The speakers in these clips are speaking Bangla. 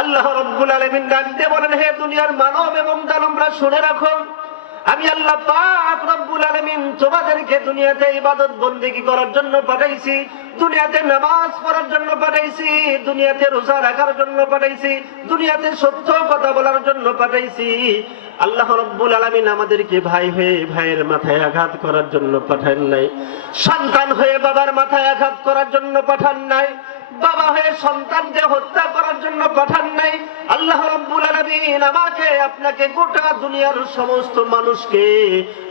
আল্লাহ রব্বুল আলমিন ডাক বলেন, হে দুনিয়ার মানব এবং দানবরা শুনে রাখো। আমি আল্লাহ পাক রব্বুল আলামিন তোমাদেরকে দুনিয়াতে ইবাদত বন্দেগী করার জন্য পাঠাইছি, দুনিয়াতে নামাজ পড়ার জন্য পাঠাইছি, দুনিয়াতে রোজা রাখার জন্য পাঠাইছি, দুনিয়াতে সত্য কথা বলার জন্য পাঠাইছি। আল্লাহ রব্বুল আলামিন আমাদেরকে ভাই হয়ে ভাইয়ের মাথায় আঘাত করার জন্য পাঠান নাই, সন্তান হয়ে বাবার মাথায় আঘাত করার জন্য পাঠান নাই বাবা হয়ে সন্তানকে হত্যা করার জন্য পাঠান নাই। আল্লাহ রব্বুল আলামিন আমাকে, আপনাকে গোটা দুনিয়ার সমস্ত মানুষকে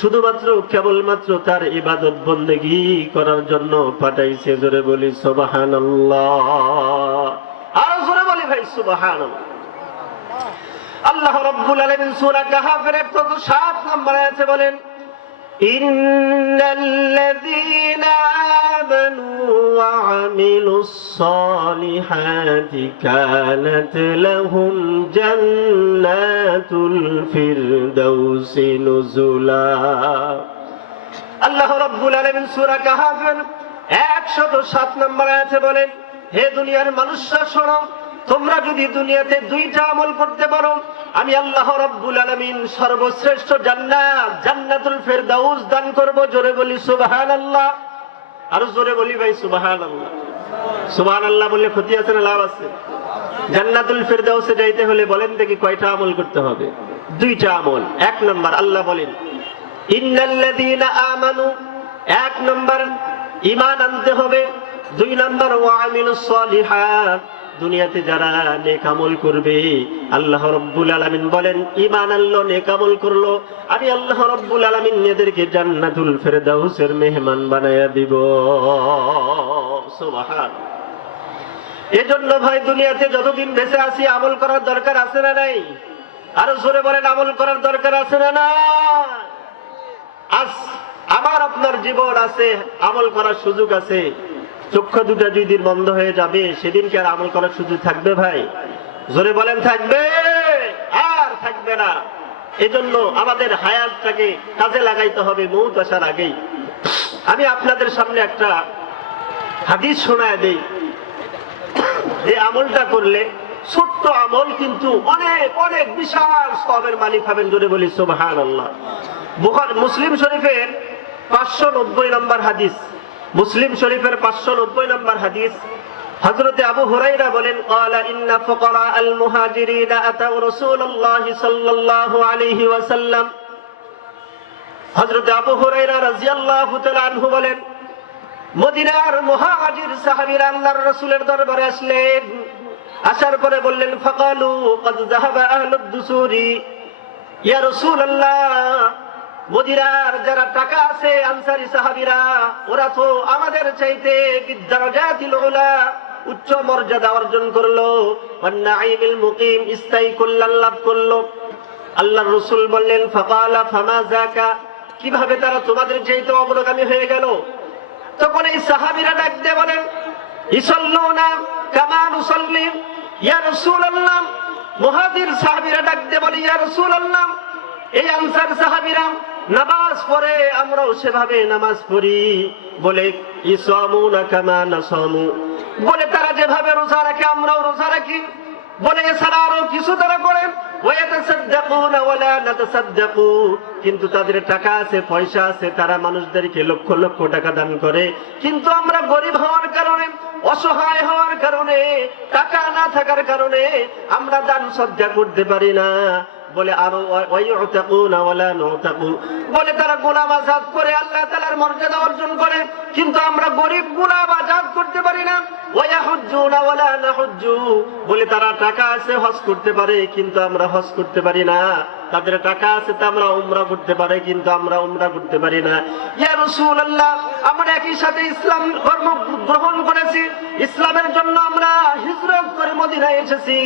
শুধুমাত্র, কেবলমাত্র তার ইবাদত বন্দেগী করার জন্য পাঠাইছে। জোরে বলি, সুবহানাল্লাহ। আর জোরে বলি ভাই, সুবহানাল্লাহ। আল্লাহ রব্বুল আলামিন সূরা কাহাফের 107 নম্বরে আছে, বলেন إن الذين آمنوا وعملوا الصالحات كانت لهم جنات الفردوس نزلا আল্লাহ রব্বুল আলামিন সূরা কাহাফের 107 নম্বর আয়াতে বলেন হে দুনিয়ার মানুষরা শোনো তোমরা যদি দুনিয়াতে দুইটা আমল করতে পারো, আমি আল্লাহ রব্বুল আলামিন সর্বশ্রেষ্ঠ জান্নাত, জান্নাতুল ফেরদাউস দান করব জোরে বলি সুবহানাল্লাহ। আরও জোরে বলি ভাই সুবহানাল্লাহ। সুবহানাল্লাহ বললে ক্ষতি আছে না লাভ আছে? জান্নাতুল ফেরদাউসে যাইতে হলে বলেন দেখি কয়টা আমল করতে হবে? দুইটা আমল। এক নম্বর, আল্লাহ বলেন, ইন্নাল্লাযীনা আমানু, এক নম্বর, ঈমান আনতে হবে। দুই নম্বর, ওয়া আমিলুস সলিহাত। দুনিয়াতে যারা নেক আমল করবে, আল্লাহ রব্বুল আলামিন বলেন ইমান আনলো, নেক আমল করল, আমি আল্লাহ রব্বুল আলামিন এদেরকে জান্নাতুল ফেরদাউসের মেহমান বানায়া দিব। সুবহান এজন্য ভাই, দুনিয়াতে যতদিন বেঁচে আছি, আমল করার দরকার আছে না নাই? আরও জোরে বলেন, আমল করার দরকার আছে না না আমার আপনার জীবন আছে, আমল করার সুযোগ আছে। চক্ষু দুটা দুই দিন বন্ধ হয়ে যাবে সেদিন কি আর আমল করার সুযোগ থাকবে ভাই? জোরে বলেন, থাকবে আর থাকবে না। এজন্য আমাদের হায়াতটাকে কাজে লাগাইতে হবে মৌত আসার আগেই। আমি আপনাদের সামনে একটা হাদিস শোনায় দেই। যে আমলটা করলে ছোট্ট আমল কিন্তু অনেক অনেক বিশাল সবের মালিক হবেন জোরে বলি সুবহান আল্লাহ মুসলিম শরীফের পাঁচশো নব্বই নম্বর হাদিস। মুসলিম শরীফের পাঁচশো নব্বই নম্বর হাদিস। হজরতে আবু হুরাইরা বলেন, ক্বালা ইন্না ফুকারা আল মুহাজিরিন আতাউ রাসূলুল্লাহ সাল্লাল্লাহু আলাইহি ওয়াসাল্লাম। হযরত আবু হুরাইরা রাদিয়াল্লাহু তাআলা আনহু বলেন, মদিনার মুহাজির সাহাবীরা আল্লাহর রাসূলের দরবারে আসলেন। আসার পরে বললেন, ফাকালু, কদ যাহাবা আহলুদ দুসুরি। ইয়া রাসূলুল্লাহ মদিনার যারা টাকা আছে, আনসারী সাহাবিরা, ওরা তো আমাদের চাইতে বিদ্যারাজাতিল উলা উচ্চ মর্যাদা অর্জন করল। মুকিম, স্থায়ী কল্যাণ লাভ করল। আল্লাহ রাসূল বললেন, ফাকালা ফামা যাকা? কীভাবে তারা তোমাদের চাইতে অগ্রগামী হয়ে গেল? তখন এই সাহাবিরা ডাক দিয়ে বলেন, ইসাল্লুনা কামা নুসাল্লি, ইয়া রাসূলুল্লাহ। মুহাজির সাহাবীরা ডাক দিয়ে বলে, ইয়া রাসূলুল্লাহ। এই আনসার সাহাবীরা নামাজ পড়ে আমরাও সেভাবে নামাজ পড়ি। বলে ইসামুনা কামা নাসামু। বলে, তারা যেভাবে রোজা রাখে, আমরাও রোজা রাখি। বলে, এছাড়া আরও কিছু তারা করেন? কিন্তু তাদের টাকা আছে, পয়সা আছে, তারা মানুষদেরকে লক্ষ লক্ষ টাকা দান করে। কিন্তু আমরা গরিব হওয়ার কারণে, অসহায় হওয়ার কারণে, টাকা না থাকার কারণে আমরা দান সজ্জা করতে পারি না। বলে, আরও বলে, তারা গোলাম আজাদ করে, আল্লাহ তালার মর্যাদা অর্জন করে, কিন্তু আমরা গরিব গোলাম আজাদ করতে পারি না। বলে, তারা টাকা আছে, হজ করতে পারে, কিন্তু আমরা হজ করতে পারি না। তাদের টাকা আছে তা আমরা উমরা করতে পারি, কিন্তু আমরা উমরা করতে পারি না। ইয়া রাসূলুল্লাহ, আমরা একই সাথে ইসলাম ধর্ম গ্রহণ করেছি। ইসলামের জন্য আমরা হিজরত করে মদিনায় এসেছি।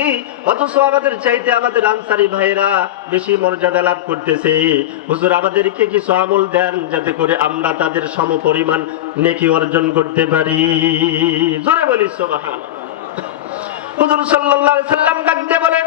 অথচ আমাদের চাইতে আমাদের আনসারি ভাইরা বেশি মর্যাদা লাভ করতেছে। হুজুর, আমাদেরকে কিছু আমল দেন যাতে করে আমরা তাদের সম পরিমাণ নেকি অর্জন করতে পারি। জোরে বলি সুবহান হুজুর সাল্লাল্লাহু আলাইহি সাল্লাম ডাক দিয়ে বলেন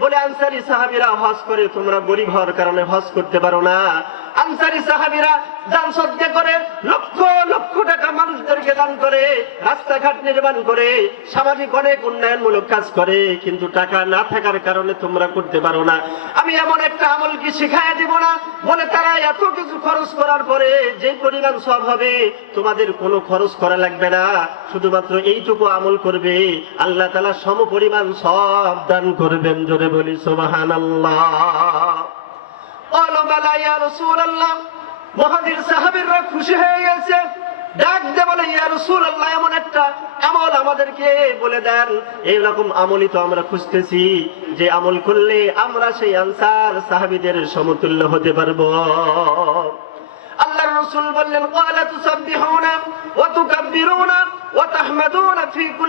বলে, আনসারি সাহাবিরা হজ করে, তোমরা গরিব হওয়ার কারণে হজ করতে পারো না। আনসারি সাহাবিরা দান সজ্জা করে, লক্ষ লক্ষ টাকা মানুষদেরকে দান করে, রাস্তাঘাট নির্মাণ করে, সামাজিক অনেক উন্নয়নমূলক কাজ করে, কিন্তু টাকা না থাকার কারণে তোমরা করতে পারো না। আমি এমন একটা আমল কি শিখাই দিব না? বলে, তারা এত কিছু খরচ করার পরে যে পরিমাণ সব হবে, তোমাদের কোনো খরচ করা লাগবে না। শুধুমাত্র এইটুকু আমল করবে, আল্লাহ তালা সম পরিমাণ সব দান করবেন, জোরে আল্লাহ দে বলে আল্লাহ এইরকম আমলই তো আমরা খুঁজতেছি। যে আমল করলে আমরা সেই আনসার সাহাবিদের সমতুল্য হতে পারব। আল্লাহর রাসূল বললেন তুসাব্বিহুনা ওয়া